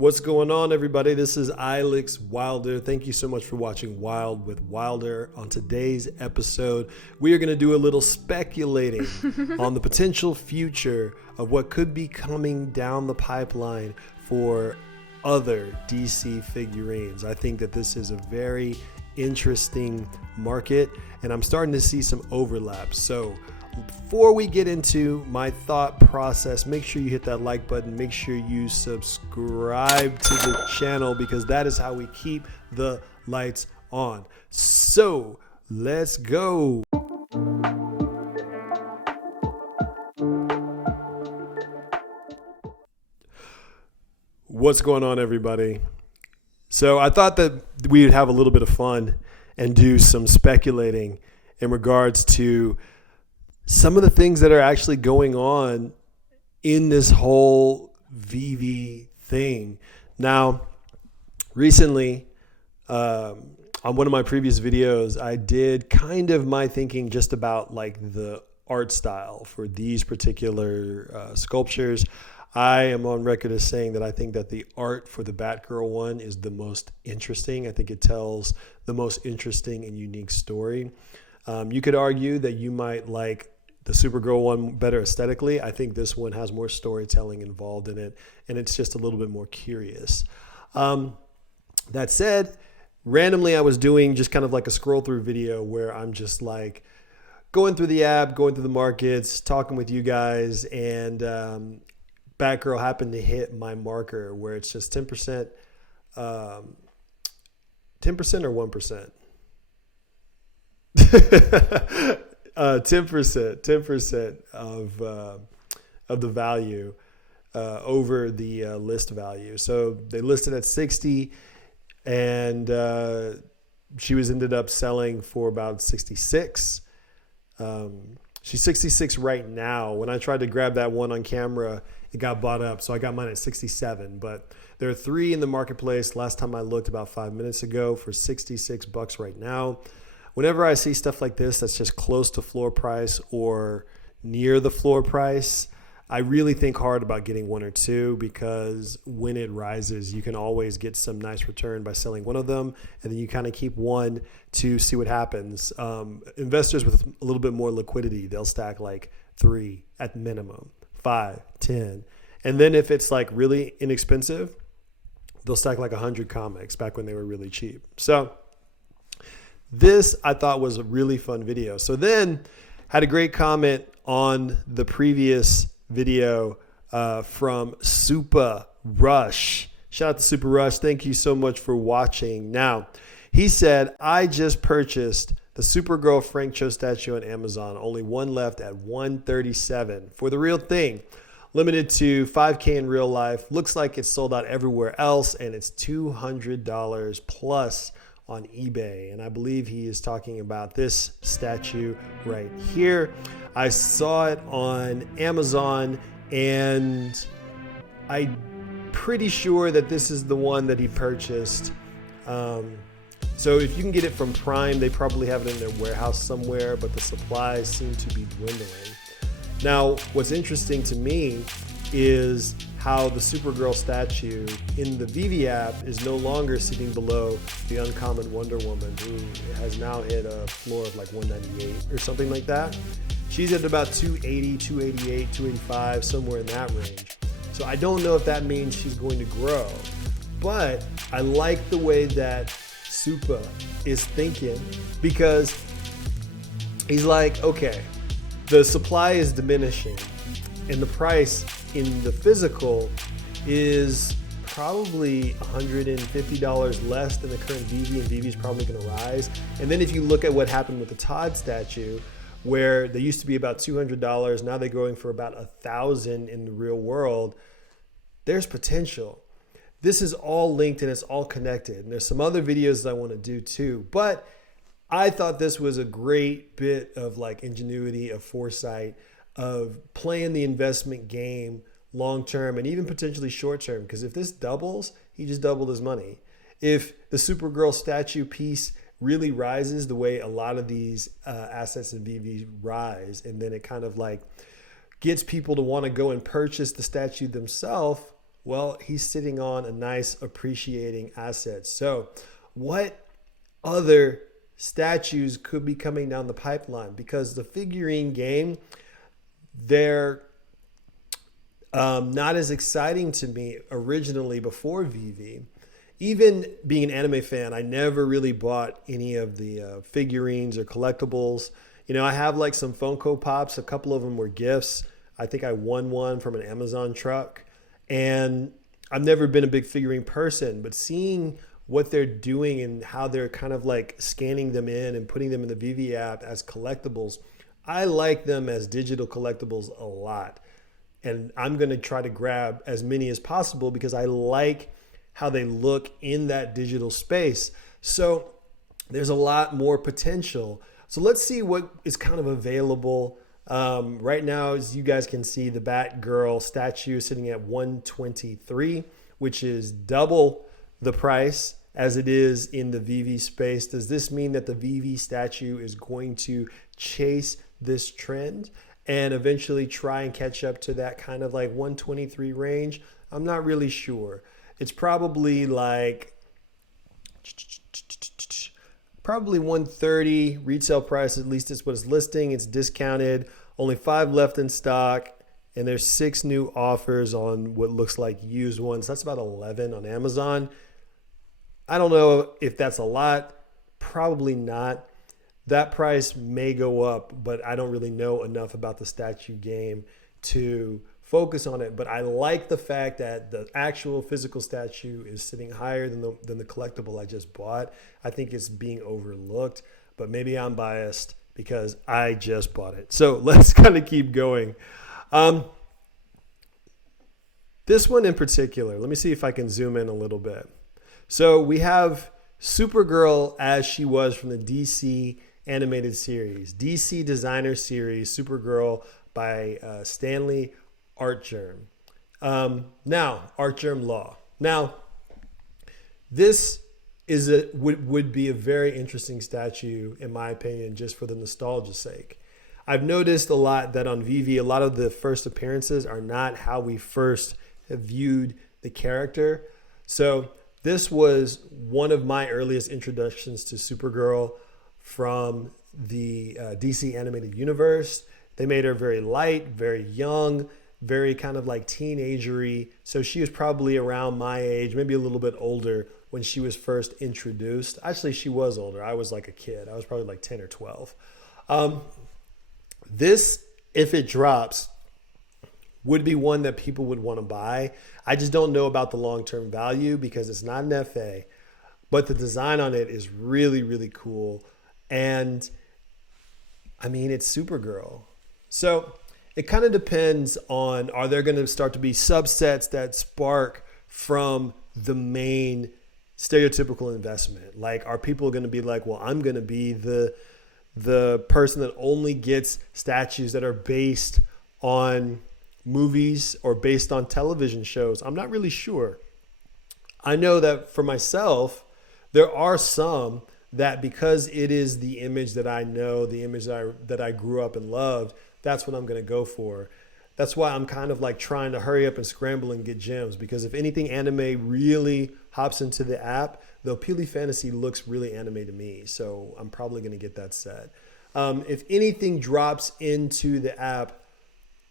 What's going on, everybody? This is Alex Wilder. Thank you so much for watching Wild with Wilder. On today's episode, we are going to do a little speculating on the potential future of what could be coming down the pipeline for other DC figurines. I think that this is a very interesting market, and I'm starting to see some overlap. So before we get into my thought process, make sure you hit that like button. Make sure you subscribe to the channel because that is how we keep the lights on. So let's go. What's going on, everybody? So I thought that we'd have a little bit of fun and do some speculating in regards to some of the things that are actually going on in this whole Veve thing. Now, recently, on one of my previous videos, I did kind of my thinking just about like the art style for these particular sculptures. I am on record as saying that I think that the art for the Batgirl one is the most interesting. I think it tells the most interesting and unique story. You could argue that you might like the Supergirl one better aesthetically. I think this one has more storytelling involved in it, and it's just a little bit more curious. That said, randomly I was doing just kind of like a scroll through video where I'm just like going through the app, going through the markets, talking with you guys, and Batgirl happened to hit my marker where it's just 10%, 10% or 1%? 10% of the value over the list value. So they listed at 60, and she was ended up selling for about 66. She's 66 right now. When I tried to grab that one on camera, it got bought up, so I got mine at 67. But there are 3 in the marketplace. Last time I looked about 5 minutes ago for $66 right now. Whenever I see stuff like this that's just close to floor price or near the floor price, I really think hard about getting 1 or 2, because when it rises, you can always get some nice return by selling one of them, and then you kind of keep 1 to see what happens. Investors with a little bit more liquidity, they'll stack like 3 at minimum, 5, 10. And then if it's like really inexpensive, they'll stack like 100 comics back when they were really cheap. So this I thought was a really fun video. So then had a great comment on the previous video from Super Rush. Shout out to Super Rush. Thank you so much for watching. Now, he said, I just purchased the Supergirl Frank Cho statue on Amazon. Only one left at $137 for the real thing. Limited to 5K in real life. Looks like it's sold out everywhere else, and it's $200 plus on eBay. And I believe he is talking about this statue right here. I saw it on Amazon, and I'm pretty sure that this is the one that he purchased. So if you can get it from Prime, they probably have it in their warehouse somewhere, but the supplies seem to be dwindling. Now, what's interesting to me is how the Supergirl statue in the Veve app is no longer sitting below the Uncommon Wonder Woman, who has now hit a floor of like 198 or something like that. She's at about 280, 288, 285, somewhere in that range. So I don't know if that means she's going to grow, but I like the way that Super is thinking, because he's like, okay, the supply is diminishing and the price in the physical is probably $150 less than the current Veve, and Veve is probably going to rise. And then if you look at what happened with the Todd statue, where they used to be about $200, now they're going for about $1,000 in the real world, there's potential. This is all linked and it's all connected. And there's some other videos that I want to do too, but I thought this was a great bit of like ingenuity, of foresight, of playing the investment game long term and even potentially short term. Because if this doubles, he just doubled his money. If the Supergirl statue piece really rises the way a lot of these assets in Veve rise, and then it kind of like gets people to want to go and purchase the statue themselves, Well, he's sitting on a nice appreciating asset. So what other statues could be coming down the pipeline? Because the figurine game, they're not as exciting to me originally before Veve. Even being an anime fan, I never really bought any of the figurines or collectibles. You know, I have like some Funko Pops. A couple of them were gifts. I think I won one from an Amazon truck. And I've never been a big figurine person, but seeing what they're doing and how they're kind of like scanning them in and putting them in the Veve app as collectibles, I like them as digital collectibles a lot. And I'm going to try to grab as many as possible because I like how they look in that digital space. So there's a lot more potential. So let's see what is kind of available. Right now, as you guys can see, the Batgirl statue sitting at $123, which is double the price as it is in the Veve space. Does this mean that the Veve statue is going to chase this trend and eventually try and catch up to that kind of like 123 range? I'm not really sure. It's probably like probably 130 retail price, at least is what it's listing. It's discounted, only 5 left in stock, and there's 6 new offers on what looks like used ones. That's about 11 on Amazon. I don't know if that's a lot. Probably not. That price may go up, but I don't really know enough about the statue game to focus on it. But I like the fact that the actual physical statue is sitting higher than the collectible I just bought. I think it's being overlooked, but maybe I'm biased because I just bought it. So let's kind of keep going. This one in particular, let me see if I can zoom in a little bit. So we have Supergirl as she was from the DC animated series, DC designer series, Supergirl by Stanley Artgerm. Now, Artgerm Law. Now, this is would be a very interesting statue, in my opinion, just for the nostalgia's sake. I've noticed a lot that on Veve, a lot of the first appearances are not how we first have viewed the character. So this was one of my earliest introductions to Supergirl from the DC animated universe. They made her very light, very young, very kind of like teenagery. So she was probably around my age, maybe a little bit older when she was first introduced. Actually, she was older. I was like a kid. I was probably like 10 or 12. This, if it drops, would be one that people would want to buy. I just don't know about the long-term value because it's not an FA, but the design on it is really, really cool. And I mean, it's Supergirl. So it kind of depends on, are there going to start to be subsets that spark from the main stereotypical investment? Like, are people going to be like, well, I'm going to be the person that only gets statues that are based on movies or based on television shows? I'm not really sure. I know that for myself, there are some that because it is the image that I know, the image that I grew up and loved, that's what I'm going to go for. That's why I'm kind of like trying to hurry up and scramble and get gems, because if anything anime really hops into the app, the Peely Fantasy looks really anime to me. So I'm probably going to get that set. If anything drops into the app,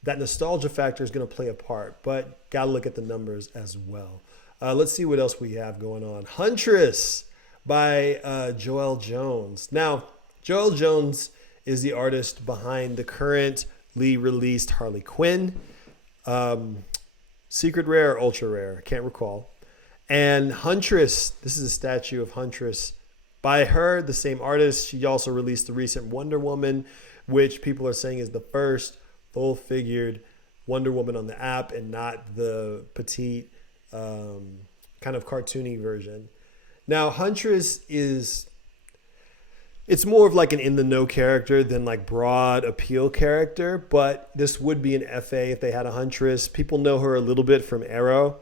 that nostalgia factor is going to play a part, but got to look at the numbers as well. Let's see what else we have going on. Huntress by Joel Jones. Now, Joel Jones is the artist behind the currently released Harley Quinn, Secret Rare or Ultra Rare, I can't recall. And Huntress, this is a statue of Huntress by her, the same artist. She also released the recent Wonder Woman, which people are saying is the first full-figured Wonder Woman on the app and not the petite kind of cartoony version. Now, Huntress it's more of like an in-the-know character than like broad appeal character, but this would be an FA if they had a Huntress. People know her a little bit from Arrow,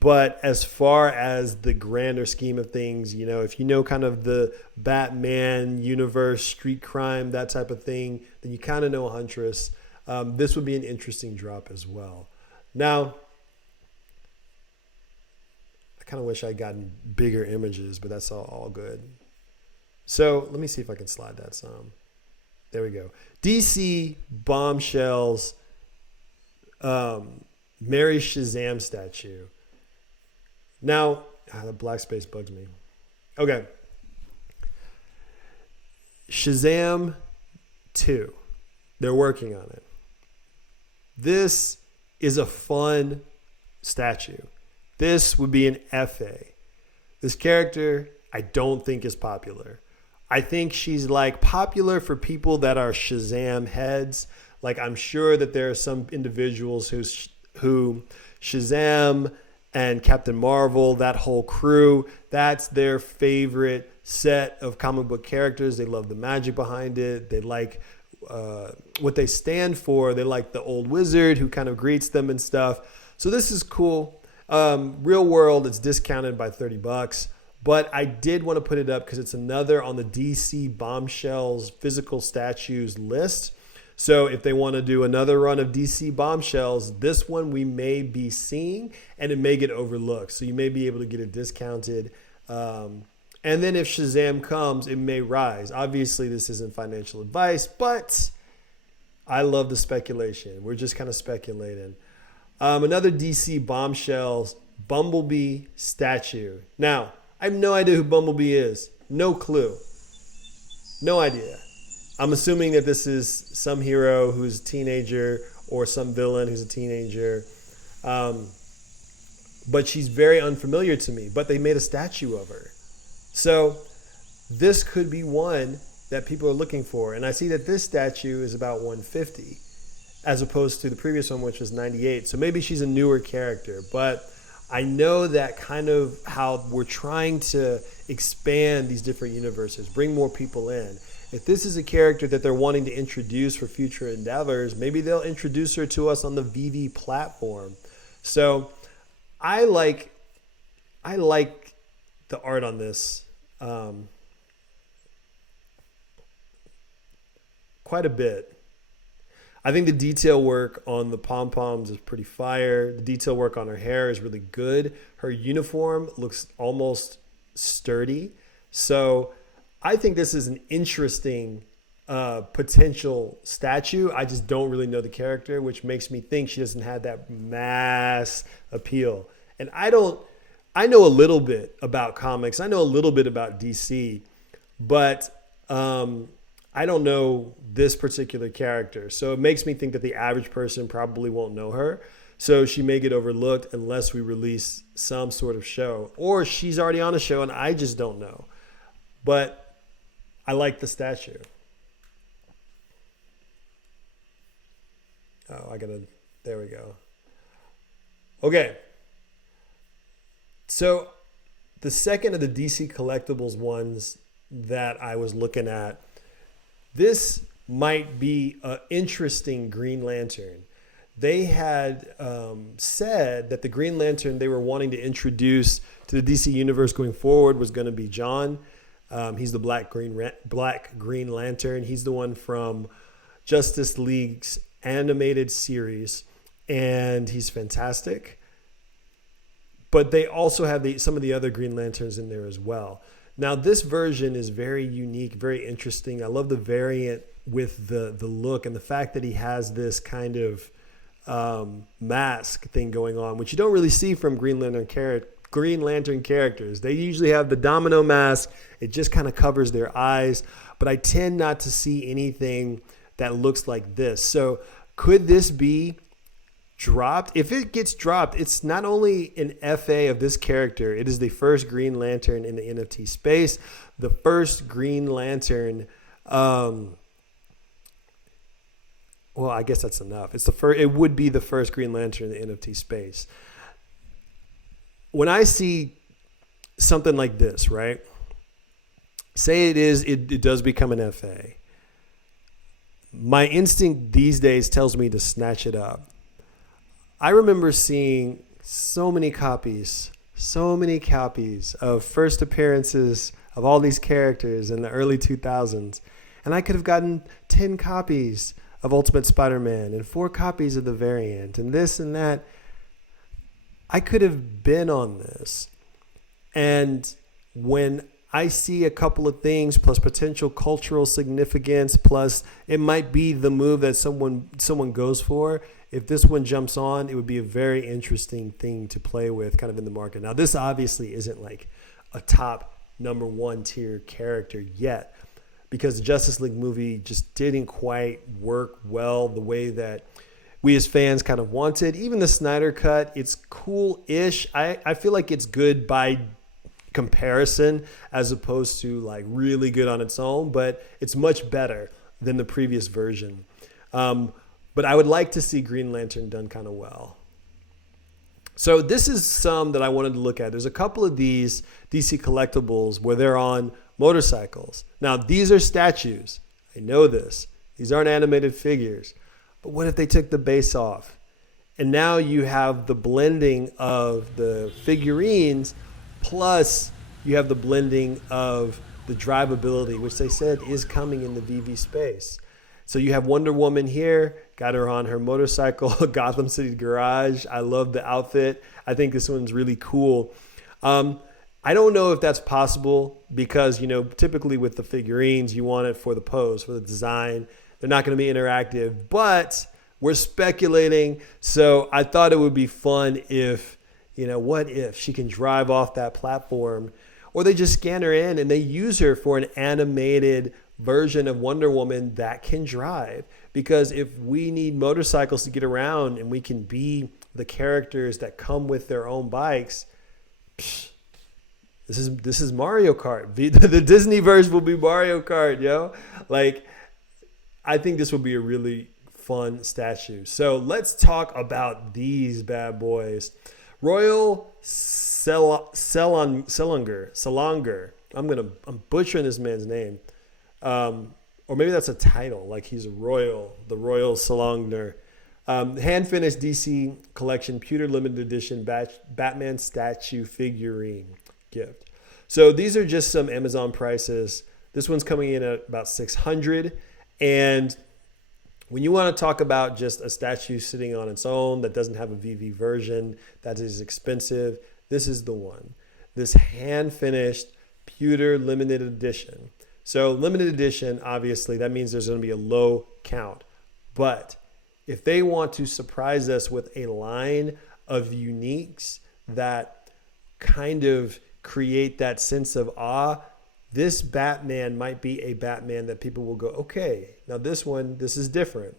but as far as the grander scheme of things, you know, if you know kind of the Batman universe, street crime, that type of thing, then you kind of know a Huntress. This would be an interesting drop as well. Now, kind of wish I'd gotten bigger images, but that's all good. So let me see if I can slide that some. There we go. DC Bombshells, Mary Shazam statue. Now, the black space bugs me. Okay. Shazam 2. They're working on it. This is a fun statue. This would be an FA. This character, I don't think is popular. I think she's like popular for people that are Shazam heads. Like I'm sure that there are some individuals who Shazam and Captain Marvel, that whole crew, that's their favorite set of comic book characters. They love the magic behind it. They like what they stand for. They like the old wizard who kind of greets them and stuff. So this is cool. Real world, it's discounted by $30. But I did want to put it up because it's another on the DC Bombshells physical statues list. So if they want to do another run of DC Bombshells, this one we may be seeing and it may get overlooked. So you may be able to get it discounted. And then if Shazam comes, it may rise. Obviously, this isn't financial advice, but I love the speculation. We're just kind of speculating. Another DC Bombshells, Bumblebee Statue. Now, I have no idea who Bumblebee is. No clue. No idea. I'm assuming that this is some hero who's a teenager or some villain who's a teenager. But she's very unfamiliar to me. But they made a statue of her. So this could be one that people are looking for. And I see that this statue is about $150 as opposed to the previous one, which was $98. So maybe she's a newer character. But I know that kind of how we're trying to expand these different universes, bring more people in. If this is a character that they're wanting to introduce for future endeavors, maybe they'll introduce her to us on the Veve platform. So I like the art on this quite a bit. I think the detail work on the pom-poms is pretty fire. The detail work on her hair is really good. Her uniform looks almost sturdy. So I think this is an interesting potential statue. I just don't really know the character, which makes me think she doesn't have that mass appeal. And I know a little bit about comics. I know a little bit about DC, but I don't know this particular character. So it makes me think that the average person probably won't know her. So she may get overlooked unless we release some sort of show. Or she's already on a show and I just don't know. But I like the statue. Oh, there we go. Okay. So the second of the DC Collectibles ones that I was looking at, this might be an interesting Green Lantern. They had said that the Green Lantern they were wanting to introduce to the DC universe going forward was going to be John. He's the Black Green Lantern. He's the one from Justice League's animated series, and he's fantastic. But they also have some of the other Green Lanterns in there as well. Now, this version is very unique, very interesting. I love the variant with the look and the fact that he has this kind of mask thing going on, which you don't really see from Green Lantern characters. They usually have the domino mask. It just kind of covers their eyes. But I tend not to see anything that looks like this. So could this be dropped? If it gets dropped, it's not only an FA of this character, it is the first Green Lantern in the NFT space, the first Green Lantern. Well, I guess that's enough. It would be the first Green Lantern in the NFT space. When I see something like this, right? Say it does become an FA. My instinct these days tells me to snatch it up. I remember seeing so many copies of first appearances of all these characters in the early 2000s. And I could have gotten 10 copies of Ultimate Spider-Man and 4 copies of the variant and this and that. I could have been on this. And when I see a couple of things plus potential cultural significance, plus it might be the move that someone goes for. If this one jumps on, it would be a very interesting thing to play with kind of in the market. Now, this obviously isn't like a top number one tier character yet, because the Justice League movie just didn't quite work well the way that we as fans kind of wanted. Even the Snyder Cut, it's cool-ish. I feel like it's good by comparison as opposed to like really good on its own, but it's much better than the previous version. But I would like to see Green Lantern done kind of well. So this is some that I wanted to look at. There's a couple of these DC collectibles where they're on motorcycles. Now, these are statues. I know this. These aren't animated figures. But what if they took the base off? And now you have the blending of the figurines, plus you have the blending of the drivability, which they said is coming in the VV space. So you have Wonder Woman here, got her on her motorcycle, Gotham City Garage. I love the outfit. I think this one's really cool. I don't know if that's possible because, you know, typically with the figurines, you want it for the pose, for the design. They're not going to be interactive, but we're speculating. So I thought it would be fun if, you know, what if she can drive off that platform, or they just scan her in and they use her for an animated version of Wonder Woman that can drive. Because if we need motorcycles to get around and we can be the characters that come with their own bikes, this is Mario Kart. The Disney version will be Mario Kart, yo. Like, I think this will be a really fun statue. So let's talk about these bad boys. Royal Selangor. I'm butchering this man's name. Or maybe that's a title, like he's a royal, the Royal Selangor. Hand-finished DC collection, Pewter limited edition Batman statue figurine gift. So these are just some Amazon prices. This one's coming in at about $600. And when you want to talk about just a statue sitting on its own that doesn't have a VV version, that is expensive, this is the one. This hand-finished Pewter limited edition. So limited edition, obviously, that means there's going to be a low count. But if they want to surprise us with a line of uniques that kind of create that sense of awe, this Batman might be a Batman that people will go, okay, now this is different.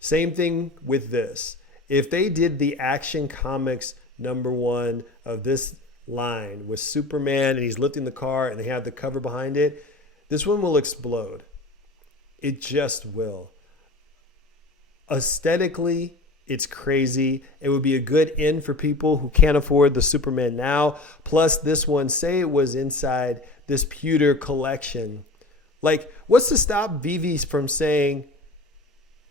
Same thing with this. If they did the Action Comics #1 of this line with Superman and he's lifting the car and they have the cover behind it, this one will explode. It just will. Aesthetically, it's crazy. It would be a good in for people who can't afford the Superman now. Plus this one, say it was inside this Pewter collection. Like, what's to stop VVs from saying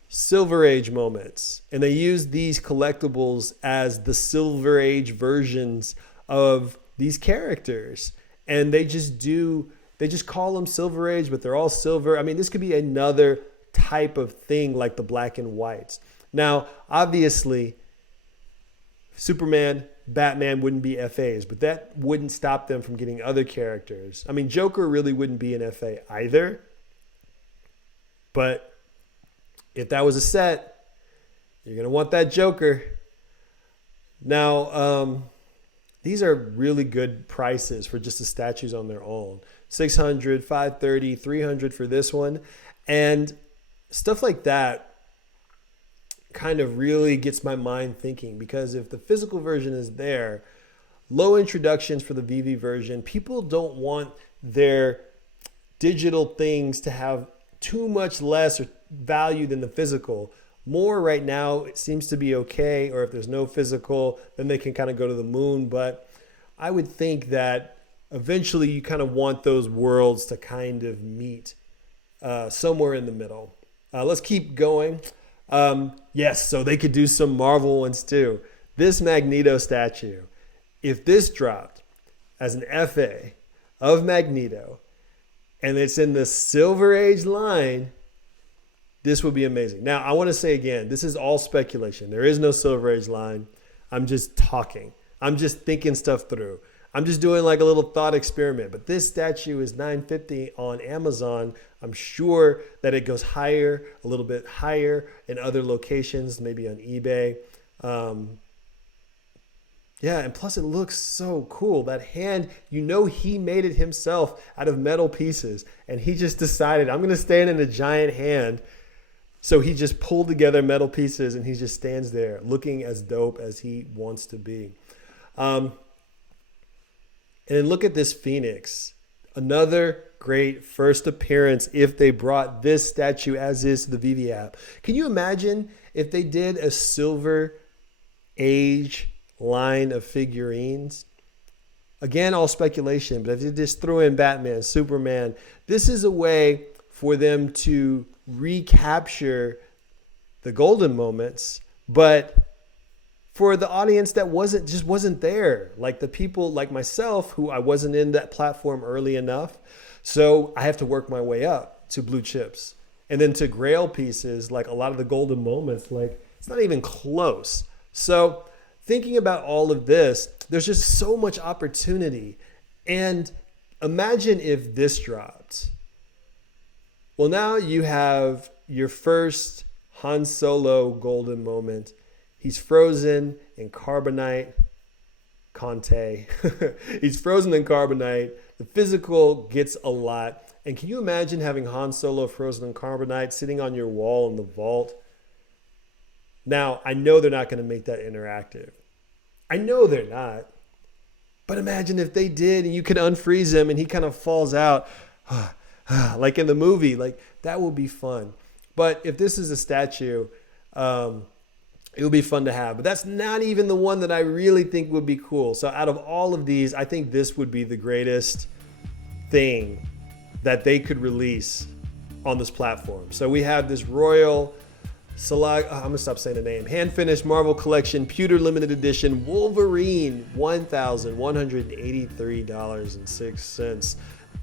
Silver Age moments? And they use these collectibles as the Silver Age versions of these characters. And they just call them Silver Age, but they're all silver. I mean, this could be another type of thing like the black and whites. Now, obviously, Superman, Batman wouldn't be FAs, but that wouldn't stop them from getting other characters. I mean, Joker really wouldn't be an FA either. But if that was a set, you're going to want that Joker. Now, these are really good prices for just the statues on their own. $600, $530, $300 for this one. And stuff like that kind of really gets my mind thinking, because if the physical version is there, low introductions for the VV version, people don't want their digital things to have too much less value than the physical. More right now, it seems to be okay, or if there's no physical, then they can kind of go to the moon. But I would think that eventually you kind of want those worlds to kind of meet somewhere in the middle. Let's keep going. Yes, so they could do some Marvel ones too. This Magneto statue, if this dropped as an FA of Magneto and it's in the Silver Age line, this would be amazing. Now, I want to say again, this is all speculation. There is no Silver Age line. I'm just talking. I'm just thinking stuff through. I'm just doing like a little thought experiment, but this statue is $9.50 on Amazon. I'm sure that it goes higher, a little bit higher in other locations, maybe on eBay. Yeah, and plus it looks so cool. That hand, he made it himself out of metal pieces, and he just decided, I'm going to stand in a giant hand. So he just pulled together metal pieces, and he just stands there looking as dope as he wants to be. And then look at this Phoenix. Another great first appearance if they brought this statue as is to the Veve app. Can you imagine if they did a Silver Age line of figurines? Again, all speculation, but if you just threw in Batman, Superman, this is a way for them to recapture the golden moments, but for the audience that wasn't there, like the people like myself who I wasn't in that platform early enough. So I have to work my way up to blue chips. And then to grail pieces, like a lot of the golden moments, like it's not even close. So thinking about all of this, there's just so much opportunity. And imagine if this dropped. Well, now you have your first Han Solo golden moment. He's frozen in carbonite. Conte. He's frozen in carbonite. The physical gets a lot. And can you imagine having Han Solo frozen in carbonite sitting on your wall in the vault? Now, I know they're not going to make that interactive. I know they're not. But imagine if they did and you could unfreeze him and he kind of falls out like in the movie. Like, that would be fun. But if this is a statue, it would be fun to have. But that's not even the one that I really think would be cool. So out of all of these, I think this would be the greatest thing that they could release on this platform. So we have this Royal Salag, I'm going to stop saying the name, hand-finished Marvel Collection Pewter Limited Edition Wolverine, $1,183.06.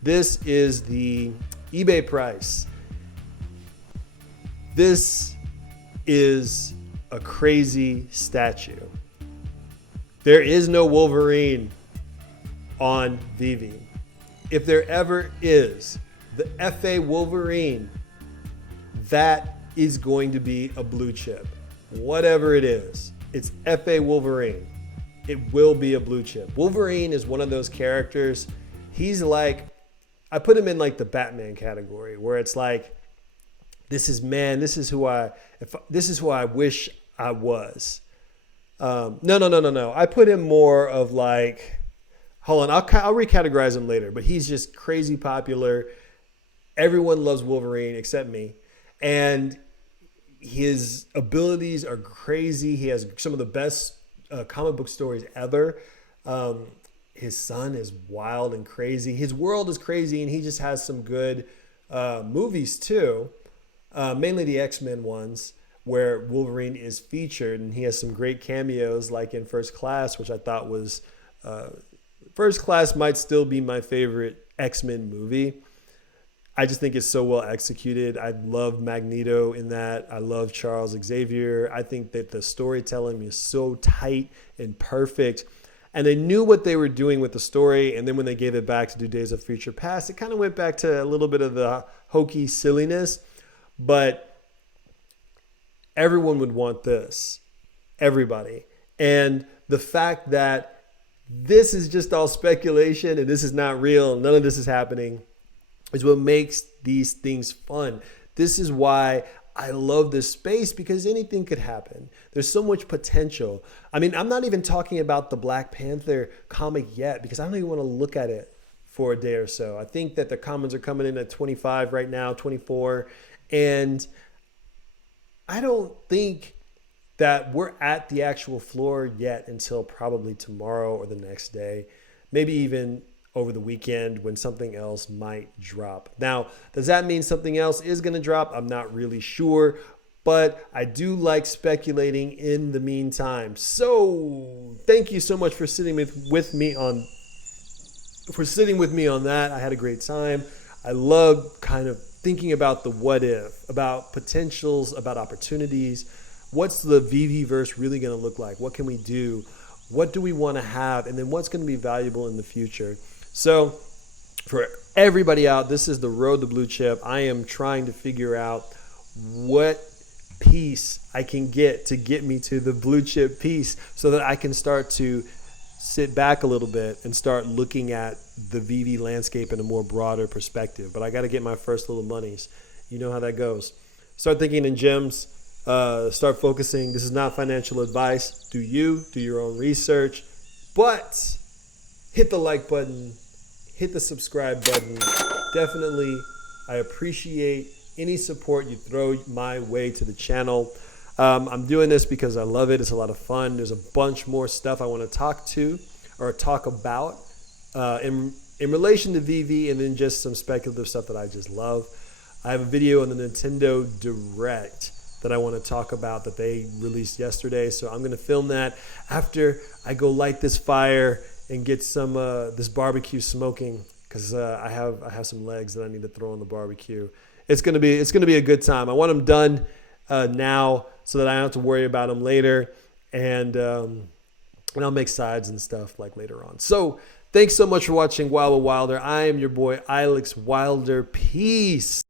This is the eBay price. This is a crazy statue. There is no Wolverine on Veve. If there ever is, the FA Wolverine, that is going to be a blue chip. Whatever it is, it's FA Wolverine. It will be a blue chip. Wolverine is one of those characters. He's like, I put him in like the Batman category, where it's like, this is who I wish I was. No. I put him more of like, hold on, I'll recategorize him later, but he's just crazy popular. Everyone loves Wolverine except me. And his abilities are crazy. He has some of the best comic book stories ever. His son is wild and crazy. His world is crazy, and he just has some good movies too. Mainly the X-Men ones, where Wolverine is featured, and he has some great cameos, like in First Class, which I thought was First Class might still be my favorite X-Men movie. I just think it's so well executed. I love Magneto in that. I love Charles Xavier. I think that the storytelling is so tight and perfect. And they knew what they were doing with the story. And then when they gave it back to do Days of Future Past, it kind of went back to a little bit of the hokey silliness. But everyone would want this. Everybody. And the fact that this is just all speculation and this is not real, none of this is happening, is what makes these things fun. This is why I love this space, because anything could happen. There's so much potential. I mean, I'm not even talking about the Black Panther comic yet, because I don't even want to look at it for a day or so. I think that the commons are coming in at 25 right now, 24. And I don't think that we're at the actual floor yet until probably tomorrow or the next day, maybe even over the weekend when something else might drop. Now, does that mean something else is going to drop? I'm not really sure, but I do like speculating in the meantime. So thank you so much for sitting with me on that. I had a great time. I love kind of thinking about the what if, about potentials, about opportunities. What's the Veve-verse really going to look like? What can we do? What do we want to have? And then what's going to be valuable in the future? So for everybody out, this is the road to blue chip. I am trying to figure out what piece I can get to get me to the blue chip piece so that I can start to sit back a little bit and start looking at the Veve landscape in a more broader perspective. But I got to get my first little monies. You know how that goes. Start thinking in gems. Start focusing. This is not financial advice. Do your own research. But hit the like button. Hit the subscribe button. Definitely, I appreciate any support you throw my way to the channel. I'm doing this because I love it. It's a lot of fun. There's a bunch more stuff I want to talk about in relation to Veve, and then just some speculative stuff that I just love. I have a video on the Nintendo Direct that I want to talk about that they released yesterday. So I'm going to film that after I go light this fire and get some this barbecue smoking, because I have some legs that I need to throw on the barbecue. It's gonna be a good time. I want them done now so that I don't have to worry about them later, and I'll make sides and stuff like later on. So thanks so much for watching Wild with Wilder. I am your boy Alex Wilder. Peace.